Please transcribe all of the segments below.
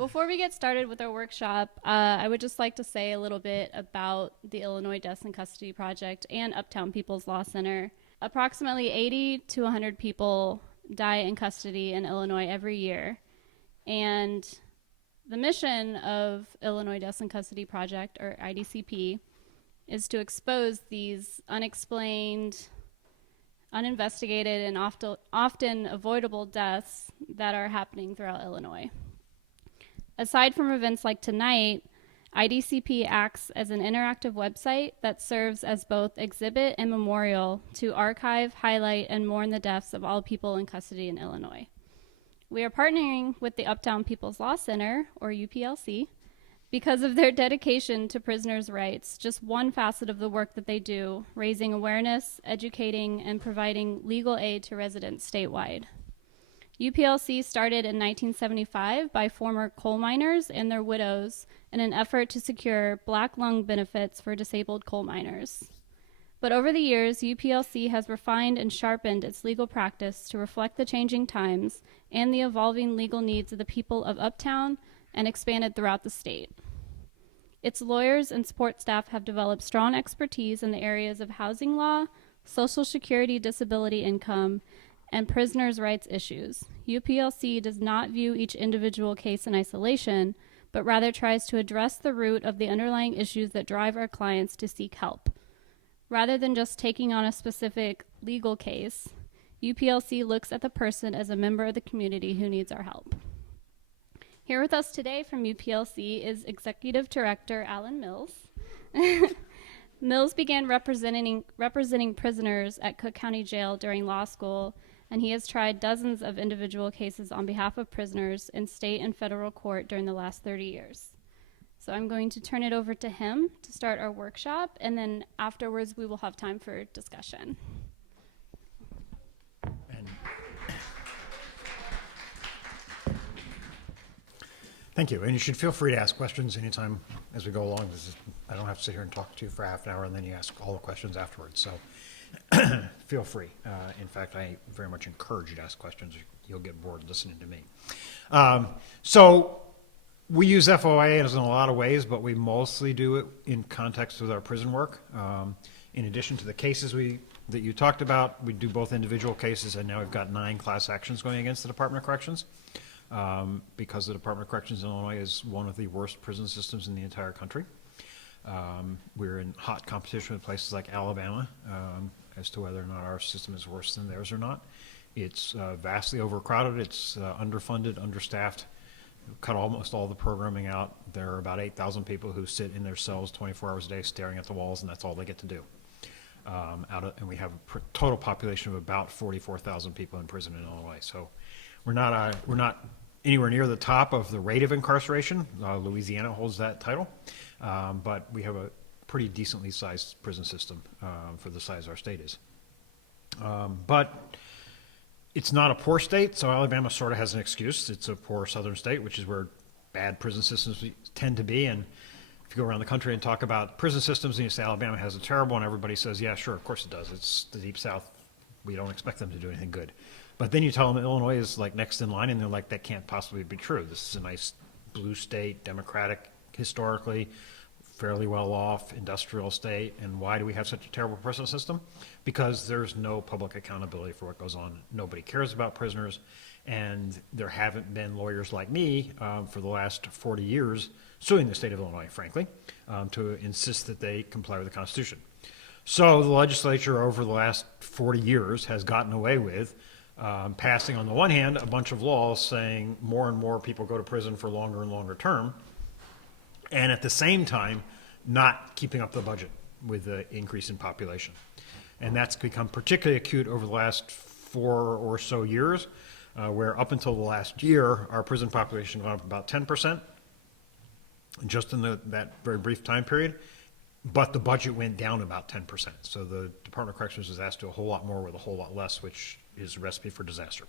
Before we get started with our workshop, I would just like to say a little bit about the Illinois Deaths in Custody Project and Uptown People's Law Center. Approximately 80 to 100 people die in custody in Illinois every year. And the mission of Illinois Deaths in Custody Project, or IDCP, is to expose these unexplained, uninvestigated, and often avoidable deaths that are happening throughout Illinois. Aside from events like tonight, IDCP acts as an interactive website that serves as both exhibit and memorial to archive, highlight, and mourn the deaths of all people in custody in Illinois. We are partnering with the Uptown People's Law Center, or UPLC, because of their dedication to prisoners' rights, just one facet of the work that they do, raising awareness, educating, and providing legal aid to residents statewide. UPLC started in 1975 by former coal miners and their widows in an effort to secure black lung benefits for disabled coal miners. But over the years, UPLC has refined and sharpened its legal practice to reflect the changing times and the evolving legal needs of the people of Uptown and expanded throughout the state. Its lawyers and support staff have developed strong expertise in the areas of housing law, Social Security disability income, and prisoners' rights issues. UPLC does not view each individual case in isolation, but rather tries to address the root of the underlying issues that drive our clients to seek help. Rather than just taking on a specific legal case, UPLC looks at the person as a member of the community who needs our help. Here with us today from UPLC is Executive Director Alan Mills. Mills began representing prisoners at Cook County Jail during law school, and he has tried dozens of individual cases on behalf of prisoners in state and federal court during the last 30 years. So I'm going to turn it over to him to start our workshop, and then afterwards we will have time for discussion. Thank you, and you should feel free to ask questions anytime as we go along. I don't have to sit here and talk to you for half an hour and then you ask all the questions afterwards, so feel free. In fact, I very much encourage you to ask questions. You'll get bored listening to me. So we use FOIA in a lot of ways, but we mostly do it in context with our prison work. In addition to the cases that you talked about, we do both individual cases, and now we've got 9 class actions going against the Department of Corrections. Because the Department of Corrections in Illinois is one of the worst prison systems in the entire country. We're in hot competition with places like Alabama as to whether or not our system is worse than theirs or not. It's vastly overcrowded, it's underfunded, understaffed. We've cut almost all the programming out. There are about 8,000 people who sit in their cells 24 hours a day staring at the walls, and that's all they get to do. And we have a total population of about 44,000 people in prison in Illinois. So we're not anywhere near the top of the rate of incarceration. Louisiana holds that title, but we have a pretty decently sized prison system for the size our state is. But it's not a poor state, so Alabama sort of has an excuse. It's a poor southern state, which is where bad prison systems tend to be. And if you go around the country and talk about prison systems and you say Alabama has a terrible one, everybody says, yeah, sure, of course it does. It's the Deep South. We don't expect them to do anything good. But then you tell them Illinois is like next in line, and they're like, that can't possibly be true. This is a nice blue state, democratic, historically, fairly well off, industrial state. And why do we have such a terrible prison system? Because there's no public accountability for what goes on. Nobody cares about prisoners. And there haven't been lawyers like me for the last 40 years suing the state of Illinois, frankly, to insist that they comply with the Constitution. So the legislature over the last 40 years has gotten away with passing, on the one hand, a bunch of laws saying more and more people go to prison for longer and longer term, and at the same time, not keeping up the budget with the increase in population. And that's become particularly acute over the last 4 or so years, where up until the last year, our prison population went up about 10%, just in that very brief time period. But the budget went down about 10%. So the Department of Corrections was asked to do a whole lot more with a whole lot less, which is a recipe for disaster.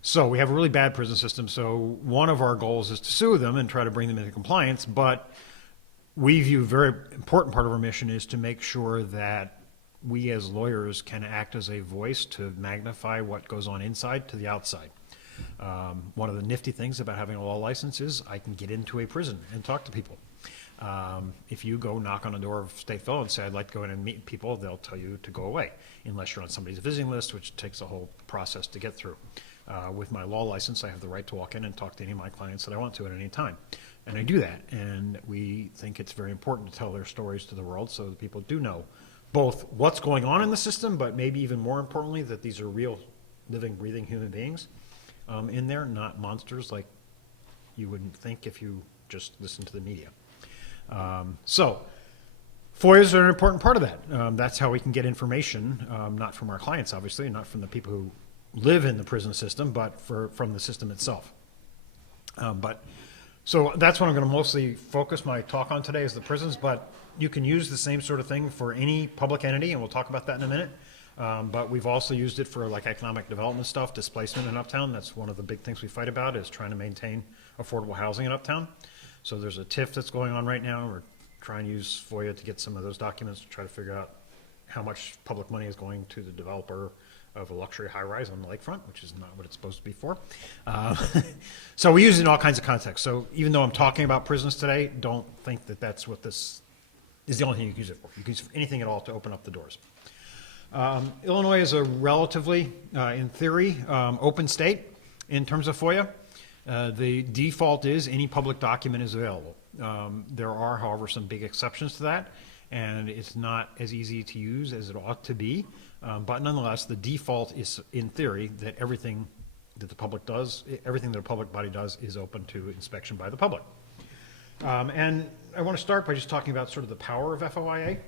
So we have a really bad prison system. So one of our goals is to sue them and try to bring them into compliance. But we view a very important part of our mission is to make sure that we as lawyers can act as a voice to magnify what goes on inside to the outside. One of the nifty things about having a law license is I can get into a prison and talk to people. If you go knock on a door of State Fellow and say, I'd like to go in and meet people, they'll tell you to go away, unless you're on somebody's visiting list, which takes a whole process to get through. With my law license, I have the right to walk in and talk to any of my clients that I want to at any time. And I do that, and we think it's very important to tell their stories to the world so that people do know both what's going on in the system, but maybe even more importantly, that these are real, living, breathing human beings in there, not monsters like you wouldn't think if you just listen to the media. So FOIAs are an important part of that. That's how we can get information, not from our clients, obviously, not from the people who live in the prison system, but from the system itself. So that's what I'm going to mostly focus my talk on today is the prisons, but you can use the same sort of thing for any public entity, and we'll talk about that in a minute. But we've also used it for like economic development stuff, displacement in Uptown. That's one of the big things we fight about is trying to maintain affordable housing in Uptown. So there's a TIF that's going on right now. We're trying to use FOIA to get some of those documents to try to figure out how much public money is going to the developer of a luxury high-rise on the lakefront, which is not what it's supposed to be for. So we use it in all kinds of contexts. So even though I'm talking about prisons today, don't think that that's what this is the only thing you can use it for. You can use it for anything at all to open up the doors. Illinois is a relatively, in theory, open state in terms of FOIA. The default is any public document is available. There are, however, some big exceptions to that, and it's not as easy to use as it ought to be. But nonetheless, the default is, in theory, that everything that the public does, everything that a public body does is open to inspection by the public. And I want to start by just talking about sort of the power of FOIA.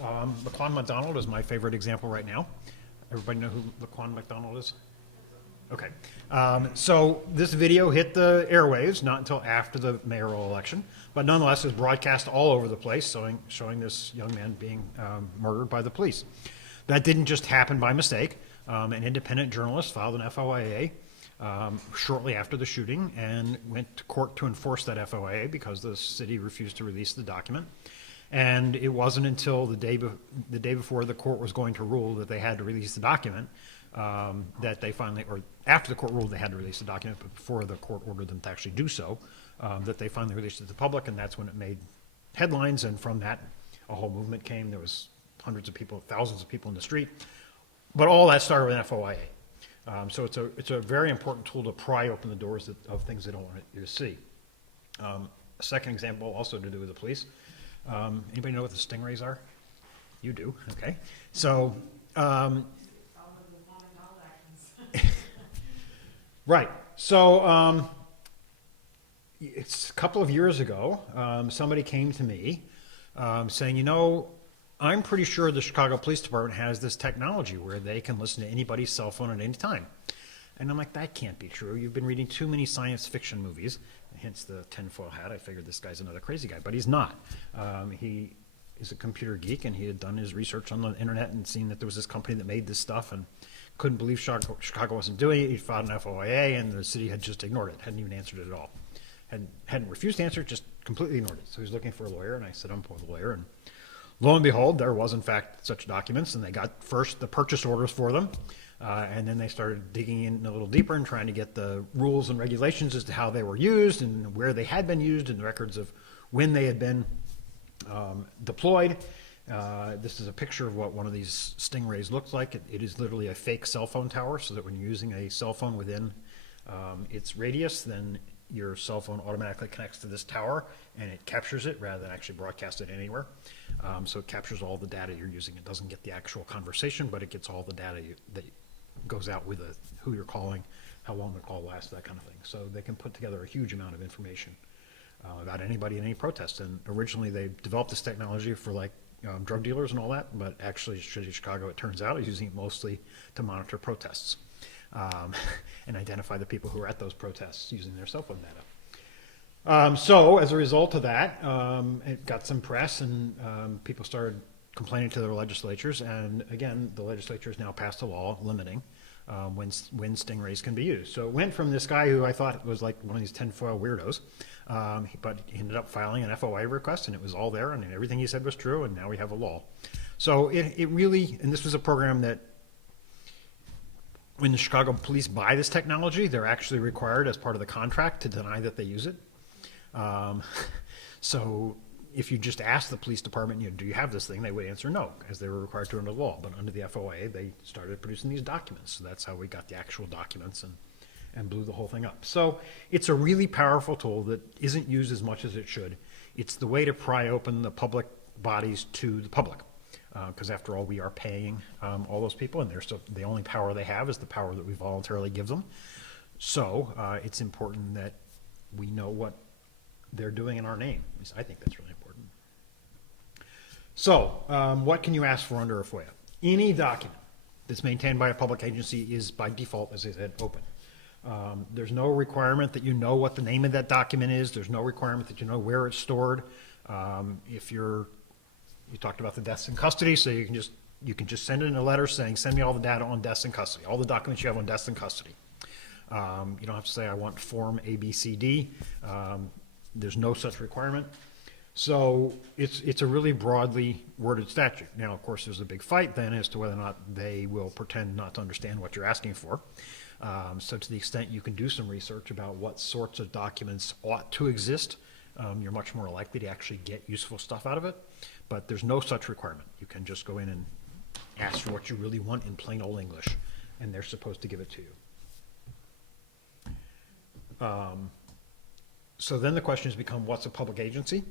Laquan McDonald is my favorite example right now. Everybody know who Laquan McDonald is? Okay. So this video hit the airwaves not until after the mayoral election, but nonetheless is broadcast all over the place, showing this young man being murdered by the police. That didn't just happen by mistake. An independent journalist filed an FOIA shortly after the shooting and went to court to enforce that FOIA because the city refused to release the document. And it wasn't until the day before the court was going to rule that they had to release the document that they finally, or after the court ruled they had to release the document, but before the court ordered them to actually do so, that they finally released it to the public, and that's when it made headlines, and from that a whole movement came. There was hundreds of people, thousands of people in the street, but all that started with an FOIA. So it's a very important tool to pry open the doors of things they don't want you to see. A second example, also to do with the police. Anybody know what the stingrays are? You do, okay. So, right. So, it's a couple of years ago, somebody came to me saying, you know, I'm pretty sure the Chicago Police Department has this technology where they can listen to anybody's cell phone at any time. And I'm like, that can't be true. You've been reading too many science fiction movies. Hence the tinfoil hat. I figured this guy's another crazy guy, but he's not. He is a computer geek, and he had done his research on the internet and seen that there was this company that made this stuff and couldn't believe Chicago wasn't doing it. He filed an FOIA, and the city had just ignored it, hadn't even answered it at all. Hadn't refused to answer it, just completely ignored it. So he was looking for a lawyer, and I said, I'm a lawyer. And lo and behold, there was, in fact, such documents, and they got first the purchase orders for them. And then they started digging in a little deeper and trying to get the rules and regulations as to how they were used and where they had been used and the records of when they had been deployed. This is a picture of what one of these stingrays looks like. It is literally a fake cell phone tower, so that when you're using a cell phone within its radius, then your cell phone automatically connects to this tower and it captures it rather than actually broadcast it anywhere. So it captures all the data you're using. It doesn't get the actual conversation, but it gets all the data that goes out with who you're calling, how long the call lasts, that kind of thing. So they can put together a huge amount of information about anybody in any protest. And originally they developed this technology for like drug dealers and all that, but actually City of Chicago, it turns out, is using it mostly to monitor protests and identify the people who are at those protests using their cell phone data. So as a result of that, it got some press, and people started complaining to their legislatures, and again, the legislature has now passed a law limiting when stingrays can be used. So it went from this guy who I thought was like one of these tinfoil weirdos, but he ended up filing an FOIA request, and it was all there, and everything he said was true, and now we have a law. So it really, and this was a program that when the Chicago police buy this technology, they're actually required as part of the contract to deny that they use it. Um, so if you just ask the police department, do you have this thing, they would answer no, as they were required to under the law. But under the FOIA, they started producing these documents. So that's how we got the actual documents and blew the whole thing up. So it's a really powerful tool that isn't used as much as it should. It's the way to pry open the public bodies to the public. Because after all, we are paying all those people, and they're still, the only power they have is the power that we voluntarily give them. So it's important that we know what they're doing in our name. I think that's really important. So what can you ask for under a FOIA? Any document that's maintained by a public agency is by default, as I said, open. There's no requirement that you know what the name of that document is. There's no requirement that you know where it's stored. If you talked about the deaths in custody, so you can just send in a letter saying, send me all the data on deaths in custody, all the documents you have on deaths in custody. You don't have to say, I want form A, B, C, D. There's no such requirement. So it's a really broadly worded statute. Now, of course, there's a big fight then as to whether or not they will pretend not to understand what you're asking for. So to the extent you can do some research about what sorts of documents ought to exist, you're much more likely to actually get useful stuff out of it. But there's no such requirement. You can just go in and ask for what you really want in plain old English, and they're supposed to give it to you. So then the question has become, what's a public agency?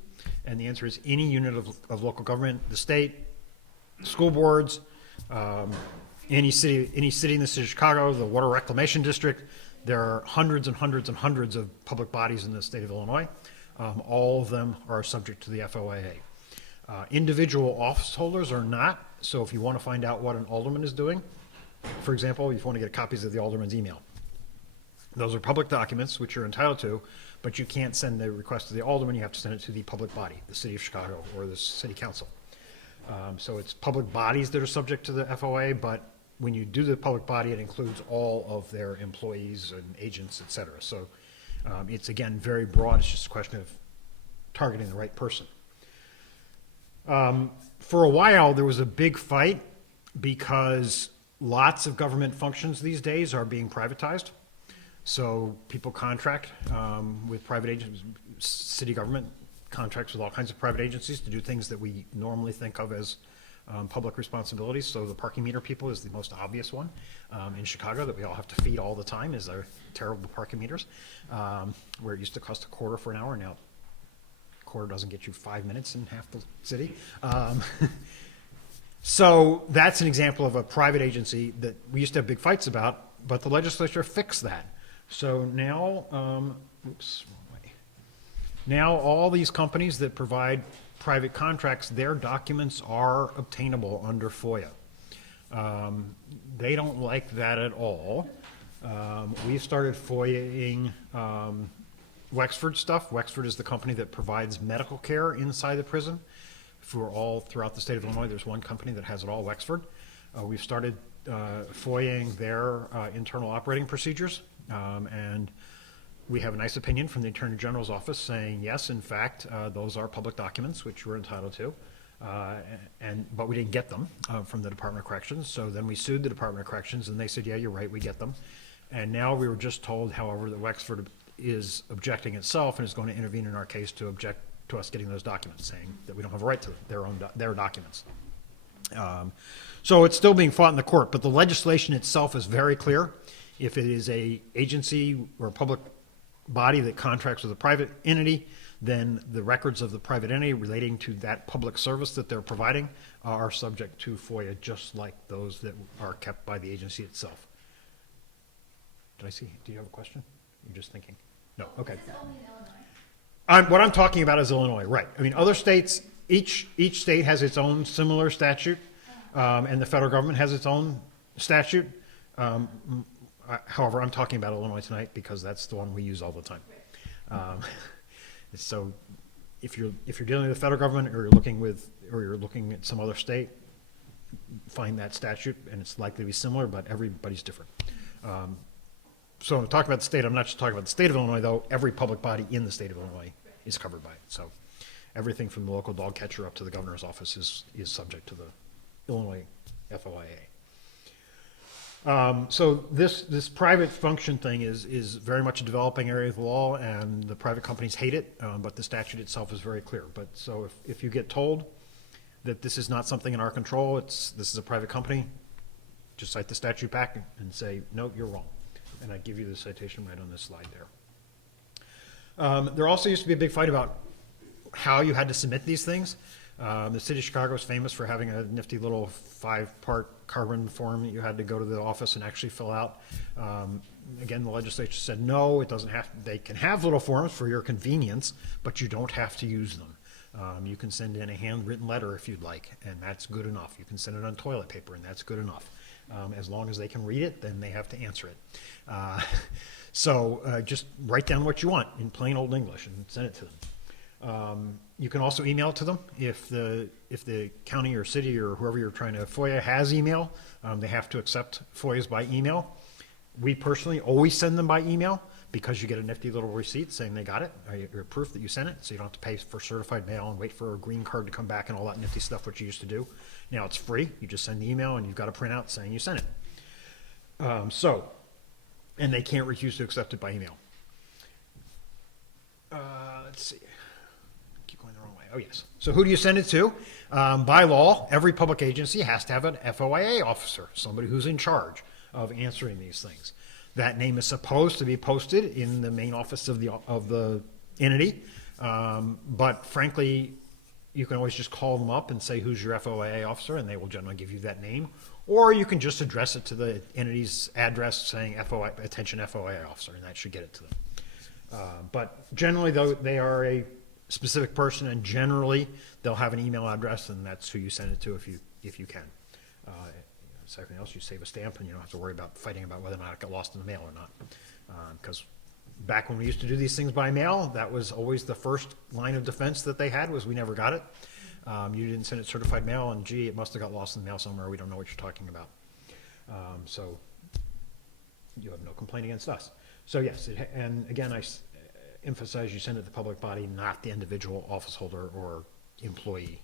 And the answer is any unit of local government, the state, school boards, any city in the city of Chicago, the Water Reclamation District. There are hundreds and hundreds and hundreds of public bodies in the state of Illinois. All of them are subject to the FOIA. Individual office holders are not. So if you want to find out what an alderman is doing, for example, if you want to get copies of the alderman's email, those are public documents which you're entitled to, but you can't send the request to the alderman. You have to send it to the public body, the city of Chicago or the city council. So it's public bodies that are subject to the FOA, but when you do the public body, it includes all of their employees and agents, et cetera. So it's, again, very broad. It's just a question of targeting the right person. For a while, there was a big fight because lots of government functions these days are being privatized. So people contract with private agencies, city government contracts with all kinds of private agencies to do things that we normally think of as public responsibilities. So the parking meter people is the most obvious one in Chicago that we all have to feed all the time is our terrible parking meters, where it used to cost $0.25 for an hour. Now, $0.25 doesn't get you 5 minutes in half the city. So that's an example of a private agency that we used to have big fights about, but the legislature fixed that. So now, now all these companies that provide private contracts, their documents are obtainable under FOIA. They don't like that at all. We've started FOIAing Wexford stuff. Wexford is the company that provides medical care inside the prison. For all throughout the state of Illinois, there's one company that has it all, Wexford. We've started FOIAing their internal operating procedures. And we have a nice opinion from the Attorney General's office saying, yes, in fact, those are public documents, which we're entitled to. But we didn't get them from the Department of Corrections. So then we sued the Department of Corrections, and they said, yeah, you're right, we get them. And now we were just told, however, that Wexford is objecting itself and is going to intervene in our case to object to us getting those documents, saying that we don't have a right to their documents. So it's still being fought in the court, but the legislation itself is very clear. If it is a agency or a public body that contracts with a private entity, then the records of the private entity relating to that public service that they're providing are subject to FOIA, just like those that are kept by the agency itself. Did I see? Do you have a question? You're just thinking? No. Okay. This is only in Illinois. What I'm talking about is Illinois, right? I mean, other states, each state has its own similar statute, and the federal government has its own statute. However, I'm talking about Illinois tonight because that's the one we use all the time. So, if you're dealing with the federal government, or you're looking at some other state, find that statute, and it's likely to be similar, but everybody's different. So, when I'm talking about the state, I'm not just talking about the state of Illinois, though. Every public body in the state of Illinois is covered by it. So, everything from the local dog catcher up to the governor's office is subject to the Illinois FOIA. So this private function thing is very much a developing area of the law, and the private companies hate it, but the statute itself is very clear. But so if you get told that this is not something in our control, this is a private company, just cite the statute back and say, no, you're wrong. And I give you the citation right on this slide there. There also used to be a big fight about how you had to submit these things. The city of Chicago is famous for having a nifty little 5-part carbon form that you had to go to the office and actually fill out. Again, the legislature said, no, it doesn't have, they can have little forms for your convenience, but you don't have to use them. You can send in a handwritten letter if you'd like, and that's good enough. You can send it on toilet paper, and that's good enough. As long as they can read it, then they have to answer it. So just write down what you want in plain old English and send it to them. You can also email it to them. If the county or city or whoever you're trying to FOIA has email, they have to accept FOIAs by email. We personally always send them by email because you get a nifty little receipt saying they got it, or proof that you sent it, so you don't have to pay for certified mail and wait for a green card to come back and all that nifty stuff which you used to do. Now it's free. You just send the email and you've got a printout saying you sent it. And they can't refuse to accept it by email. Let's see. Keep going the wrong way. Oh, yes. So who do you send it to? By law, every public agency has to have an FOIA officer, somebody who's in charge of answering these things. That name is supposed to be posted in the main office of the entity, but frankly, you can always just call them up and say, who's your FOIA officer, and they will generally give you that name. Or you can just address it to the entity's address saying FOIA, attention FOIA officer, and that should get it to them. But generally, though, they are a specific person, and generally they'll have an email address, and that's who you send it to if you can. Something else, you save a stamp, and you don't have to worry about fighting about whether or not it got lost in the mail or not. Because back when we used to do these things by mail, that was always the first line of defense that they had, was we never got it. You didn't send it certified mail, and gee, it must have got lost in the mail somewhere. We don't know what you're talking about. So you have no complaint against us. So yes, and again, I emphasize you send it to the public body, not the individual office holder or employee.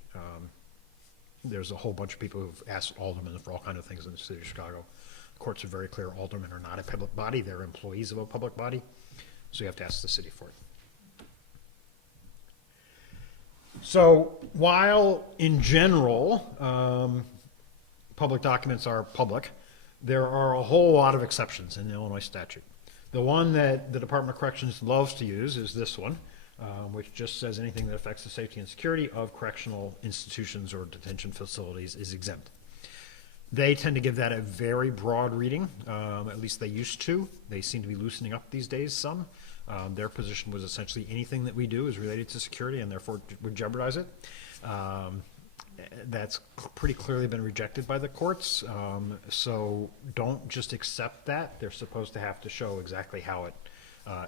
There's a whole bunch of people who've asked aldermen for all kinds of things in the city of Chicago. Courts are very clear, aldermen are not a public body, they're employees of a public body, so you have to ask the city for it. So while in general, public documents are public, there are a whole lot of exceptions in the Illinois statute. The one that the Department of Corrections loves to use is this one, which just says anything that affects the safety and security of correctional institutions or detention facilities is exempt. They tend to give that a very broad reading, at least they used to. They seem to be loosening up these days some. Their position was essentially anything that we do is related to security and therefore would jeopardize it. That's pretty clearly been rejected by the courts. So don't just accept that. They're supposed to have to show exactly how it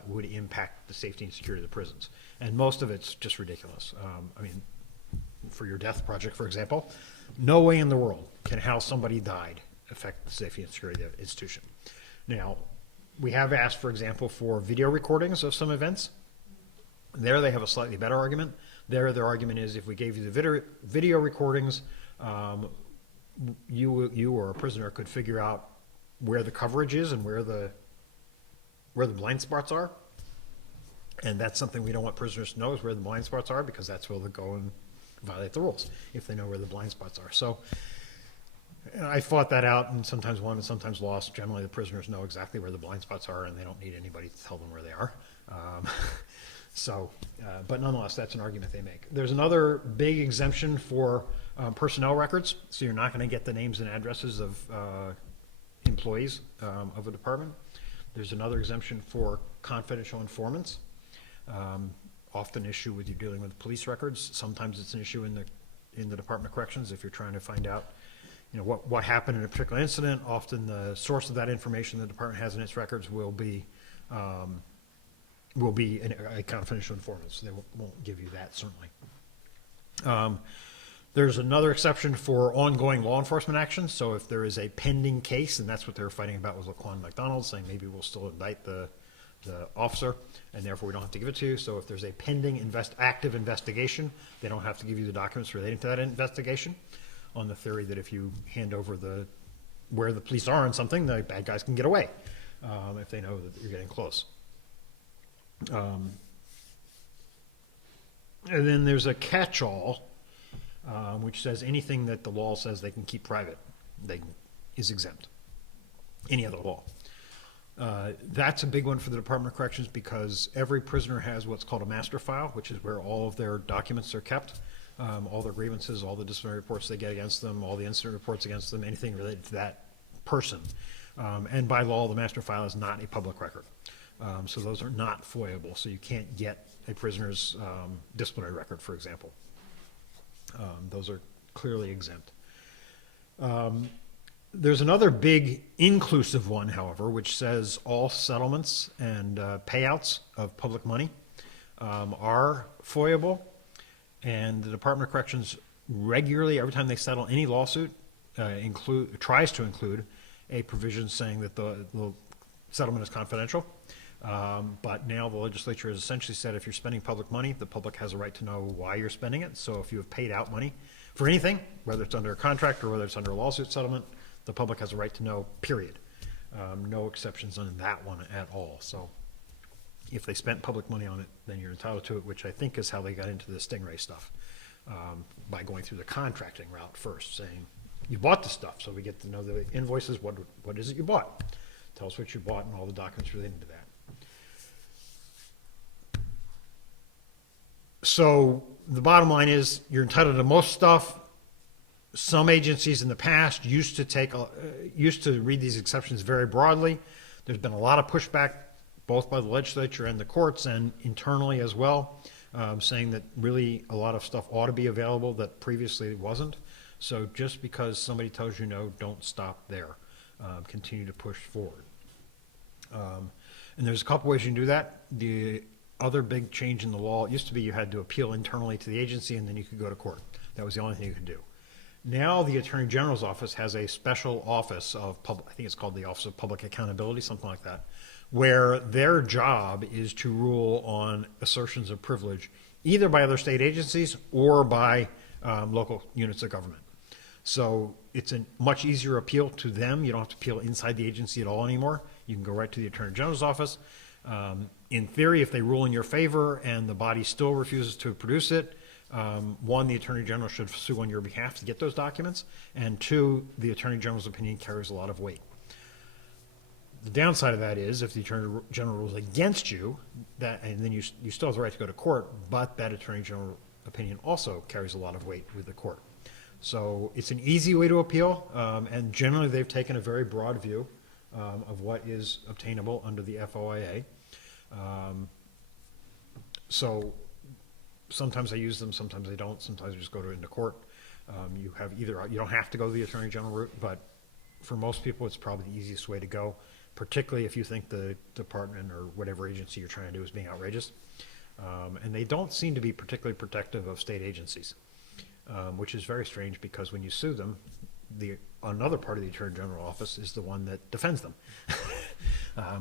would impact the safety and security of the prisons. And most of it's just ridiculous. I mean, for your death project, for example, no way in the world can how somebody died affect the safety and security of the institution. Now, we have asked, for example, for video recordings of some events. There they have a slightly better argument. There, their argument is if we gave you the video recordings, you or a prisoner could figure out where the coverage is and where the blind spots are. And that's something we don't want prisoners to know, is where the blind spots are, because that's where they'll go and violate the rules if they know where the blind spots are. So I fought that out, and sometimes won and sometimes lost. Generally, the prisoners know exactly where the blind spots are, and they don't need anybody to tell them where they are. But nonetheless, that's an argument they make. There's another big exemption for personnel records. So you're not going to get the names and addresses of employees of a department. There's another exemption for confidential informants. Often issue with you dealing with police records. Sometimes it's an issue in the Department of Corrections if you're trying to find out, you know, what happened in a particular incident. Often the source of that information the department has in its records will be a confidential informant, so they won't give you that, certainly. There's another exception for ongoing law enforcement actions. So if there is a pending case, and that's what they were fighting about with Laquan McDonald, saying maybe we'll still indict the officer, and therefore we don't have to give it to you. So if there's a pending active investigation, they don't have to give you the documents relating to that investigation, on the theory that if you hand over the where the police are on something, the bad guys can get away if they know that you're getting close. And then there's a catch-all, which says anything that the law says they can keep private is exempt. Any other law. That's a big one for the Department of Corrections because every prisoner has what's called a master file, which is where all of their documents are kept, all their grievances, all the disciplinary reports they get against them, all the incident reports against them, anything related to that person. And by law, the master file is not a public record. So those are not FOIAble. So you can't get a prisoner's disciplinary record, for example. Those are clearly exempt. There's another big inclusive one, however, which says all settlements and payouts of public money are FOIAble. And the Department of Corrections regularly, every time they settle any lawsuit, tries to include a provision saying that the settlement is confidential. But now the legislature has essentially said if you're spending public money, the public has a right to know why you're spending it. So if you have paid out money for anything, whether it's under a contract or whether it's under a lawsuit settlement, the public has a right to know, period. No exceptions on that one at all. So if they spent public money on it, then you're entitled to it, which I think is how they got into the Stingray stuff, by going through the contracting route first, saying, you bought the stuff, so we get to know the invoices, what is it you bought? Tell us what you bought and all the documents relating to that. So the bottom line is you're entitled to most stuff. Some agencies in the past used to read these exceptions very broadly. There's been a lot of pushback, both by the legislature and the courts and internally as well, saying that really a lot of stuff ought to be available that previously wasn't. So just because somebody tells you no, don't stop there. Continue to push forward. And there's a couple ways you can do that. The other big change in the law, it used to be you had to appeal internally to the agency and then you could go to court. That was the only thing you could do. Now the Attorney General's office has a special office of I think it's called the Office of Public Accountability, something like that, where their job is to rule on assertions of privilege either by other state agencies or by local units of government. So it's a much easier appeal to them. You don't have to appeal inside the agency at all anymore. You can go right to the Attorney General's office. In theory, if they rule in your favor and the body still refuses to produce it, one, the Attorney General should sue on your behalf to get those documents, and two, the Attorney General's opinion carries a lot of weight. The downside of that is if the Attorney General rules against you, and then you still have the right to go to court, but that Attorney General opinion also carries a lot of weight with the court. So it's an easy way to appeal, and generally they've taken a very broad view of what is obtainable under the FOIA. So sometimes I use them, sometimes I don't, sometimes I just go into court. You don't have to go the Attorney General route, but for most people it's probably the easiest way to go, particularly if you think the department or whatever agency you're trying to do is being outrageous. And they don't seem to be particularly protective of state agencies, which is very strange because when you sue them, another part of the Attorney General office is the one that defends them.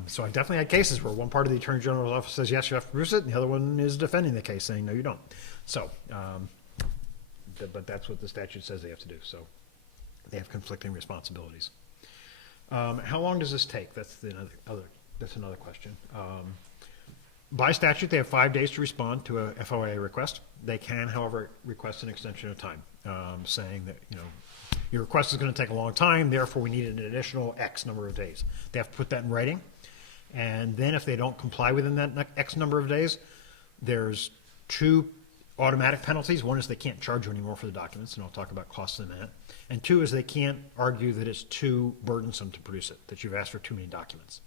So I've definitely had cases where one part of the Attorney General's office says, yes, you have to produce it, and the other one is defending the case, saying, no, you don't. So, but that's what the statute says they have to do. So they have conflicting responsibilities. How long does this take? That's another question. By statute, they have 5 days to respond to a FOIA request. They can, however, request an extension of time, saying that, your request is going to take a long time, therefore we need an additional X number of days. They have to put that in writing. And then if they don't comply within that X number of days, there's 2 automatic penalties. One is they can't charge you anymore for the documents, and I'll talk about costs in a minute. And 2 is they can't argue that it's too burdensome to produce it, that you've asked for too many documents.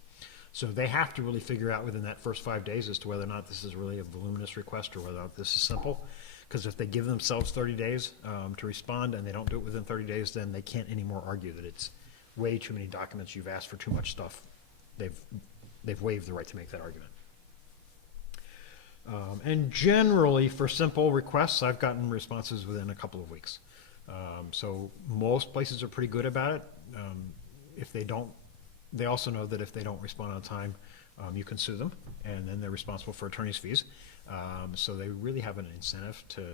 So they have to really figure out within that first 5 days as to whether or not this is really a voluminous request or whether or not this is simple. Because if they give themselves 30 days to respond and they don't do it within 30 days, then they can't anymore argue that it's way too many documents, you've asked for too much stuff. They've waived the right to make that argument. And generally, for simple requests, I've gotten responses within a couple of weeks. So most places are pretty good about it. If they don't, they also know that if they don't respond on time, you can sue them, and then they're responsible for attorney's fees. So they really have an incentive to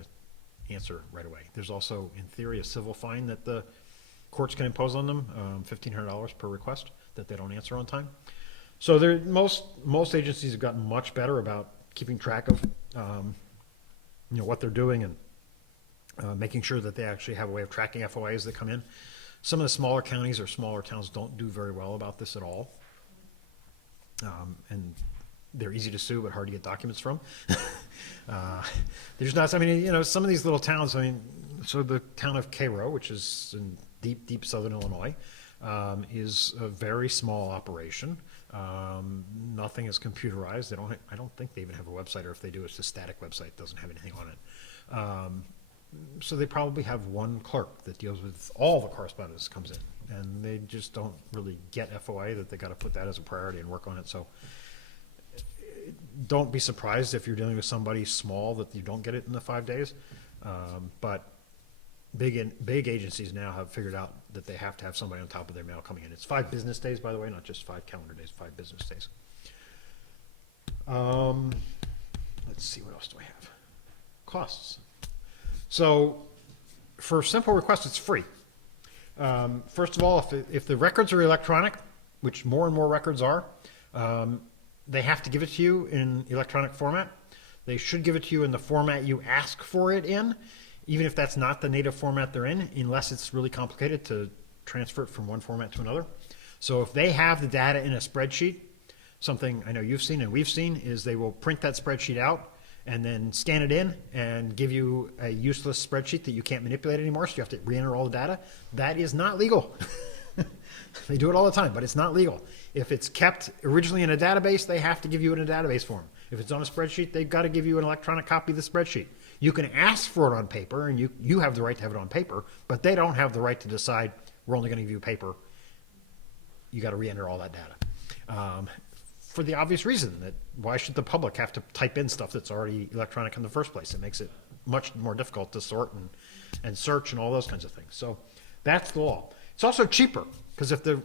answer right away. There's also, in theory, a civil fine that the courts can impose on them, $1,500 per request that they don't answer on time. So most agencies have gotten much better about keeping track of what they're doing and making sure that they actually have a way of tracking FOIs that come in. Some of the smaller counties or smaller towns don't do very well about this at all. And they're easy to sue, but hard to get documents from. There's not, some of these little towns, so the town of Cairo, which is in deep, deep southern Illinois, is a very small operation. Nothing is computerized. I don't think they even have a website, or if they do, it's a static website, doesn't have anything on it. So they probably have one clerk that deals with all the correspondence that comes in, and they just don't really get FOA, that they got to put that as a priority and work on it. So don't be surprised if you're dealing with somebody small that you don't get it in the 5 days. But big agencies now have figured out that they have to have somebody on top of their mail coming in. It's 5 business days, by the way, not just 5 calendar days, 5 business days. Let's see, what else do I have? Costs. So for simple requests, it's free. First of all, if the records are electronic, which more and more records are, they have to give it to you in electronic format. They should give it to you in the format you ask for it in, even if that's not the native format they're in, unless it's really complicated to transfer it from one format to another. So if they have the data in a spreadsheet, something I know you've seen and we've seen is they will print that spreadsheet out and then scan it in and give you a useless spreadsheet that you can't manipulate anymore, so you have to re-enter all the data. That is not legal. They do it all the time, but it's not legal. If it's kept originally in a database, they have to give you it in a database form. If it's on a spreadsheet, they've got to give you an electronic copy of the spreadsheet. You can ask for it on paper, and you have the right to have it on paper, but they don't have the right to decide, we're only going to give you paper. You got to re-enter all that data. For the obvious reason that why should the public have to type in stuff that's already electronic in the first place? It makes it much more difficult to sort and search and all those kinds of things. So that's the law. It's also cheaper, because if the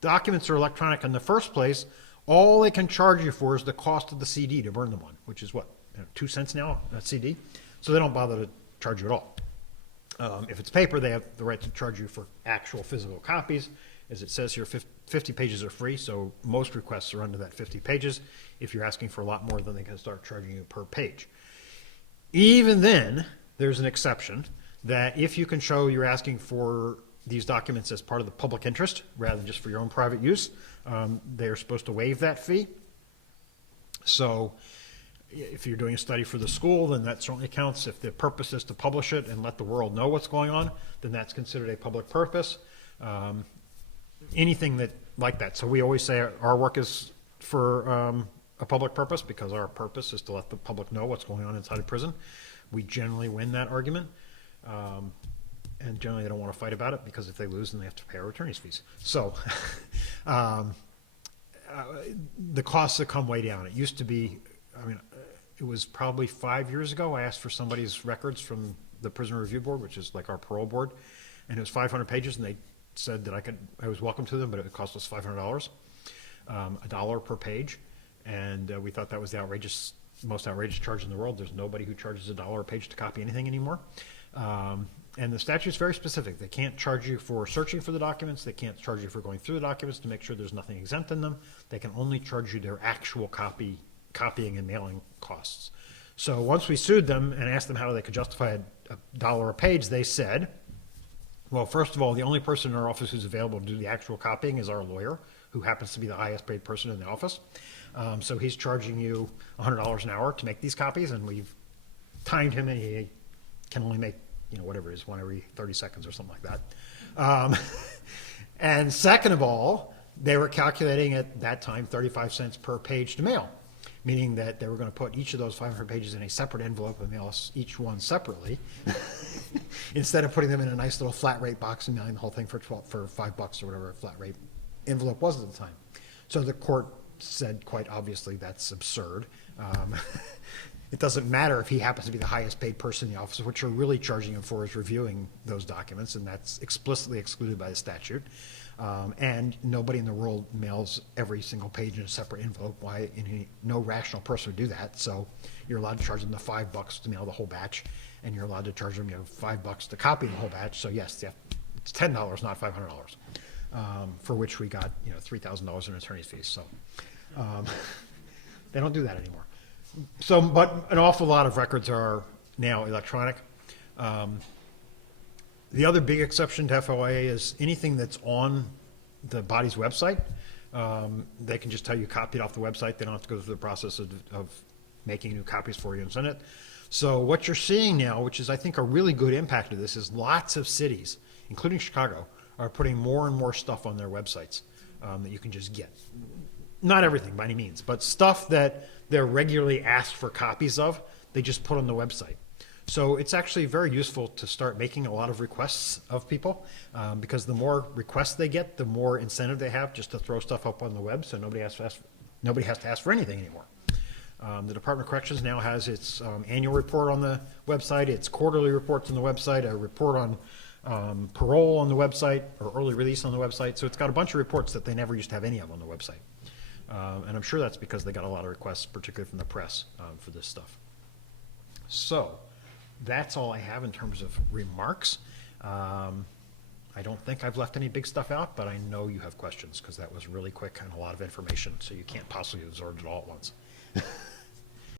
documents are electronic in the first place, all they can charge you for is the cost of the CD to burn them on, which is what, 2 cents now, a CD? So they don't bother to charge you at all. If it's paper, they have the right to charge you for actual physical copies. As it says here, 50 pages are free, so most requests are under that 50 pages. If you're asking for a lot more, then they can start charging you per page. Even then, there's an exception that if you can show you're asking for these documents as part of the public interest rather than just for your own private use, they're supposed to waive that fee. So if you're doing a study for the school, then that certainly counts. If the purpose is to publish it and let the world know what's going on, then that's considered a public purpose. Anything that like that. So we always say our work is for a public purpose, because our purpose is to let the public know what's going on inside a prison. We generally win that argument. And generally they don't want to fight about it, because if they lose, then they have to pay our attorney's fees. So the costs have come way down. It used to be, it was probably 5 years ago, I asked for somebody's records from the Prisoner Review Board, which is like our parole board, and it was 500 pages, and they said that I was welcome to them, but it would cost us $500, $1 per page. And we thought that was the most outrageous charge in the world. There's nobody who charges $1 a page to copy anything anymore. And the statute's very specific. They can't charge you for searching for the documents. They can't charge you for going through the documents to make sure there's nothing exempt in them. They can only charge you their actual copying and mailing costs. So once we sued them and asked them how they could justify $1 a page, they said, well, first of all, the only person in our office who's available to do the actual copying is our lawyer, who happens to be the highest paid person in the office. So he's charging you $100 an hour to make these copies, and we've timed him, and he can only make, whatever it is, one every 30 seconds or something like that. And second of all, they were calculating at that time 35 cents per page to mail, meaning that they were going to put each of those 500 pages in a separate envelope and mail us each one separately, instead of putting them in a nice little flat rate box and mailing the whole thing for $5 or whatever a flat rate envelope was at the time. So the court said quite obviously that's absurd. It doesn't matter if he happens to be the highest paid person in the office. What you're really charging him for is reviewing those documents, and that's explicitly excluded by the statute. And nobody in the world mails every single page in a separate envelope. Why? No rational person would do that. So you're allowed to charge them the $5 to mail the whole batch, and you're allowed to charge them $5 to copy the whole batch. So yes, It's $10, not $500, for which we got, $3,000 in attorney's fees. So they don't do that anymore. So, but an awful lot of records are now electronic. The other big exception to FOIA is anything that's on the body's website. They can just tell you copy it off the website. They don't have to go through the process of making new copies for you and send it. So what you're seeing now, which is I think a really good impact of this, is lots of cities, including Chicago, are putting more and more stuff on their websites that you can just get. Not everything by any means, but stuff that they're regularly asked for copies of, they just put on the website. So it's actually very useful to start making a lot of requests of people because the more requests they get, the more incentive they have just to throw stuff up on the web, so nobody has to ask for anything anymore. The Department of Corrections now has its annual report on the website, its quarterly reports on the website, a report on parole on the website, or early release on the website. So it's got a bunch of reports that they never used to have any of on the website. And I'm sure that's because they got a lot of requests, particularly from the press, for this stuff. So that's all I have in terms of remarks. I don't think I've left any big stuff out, but I know you have questions because that was really quick and a lot of information, so you can't possibly absorb it all at once.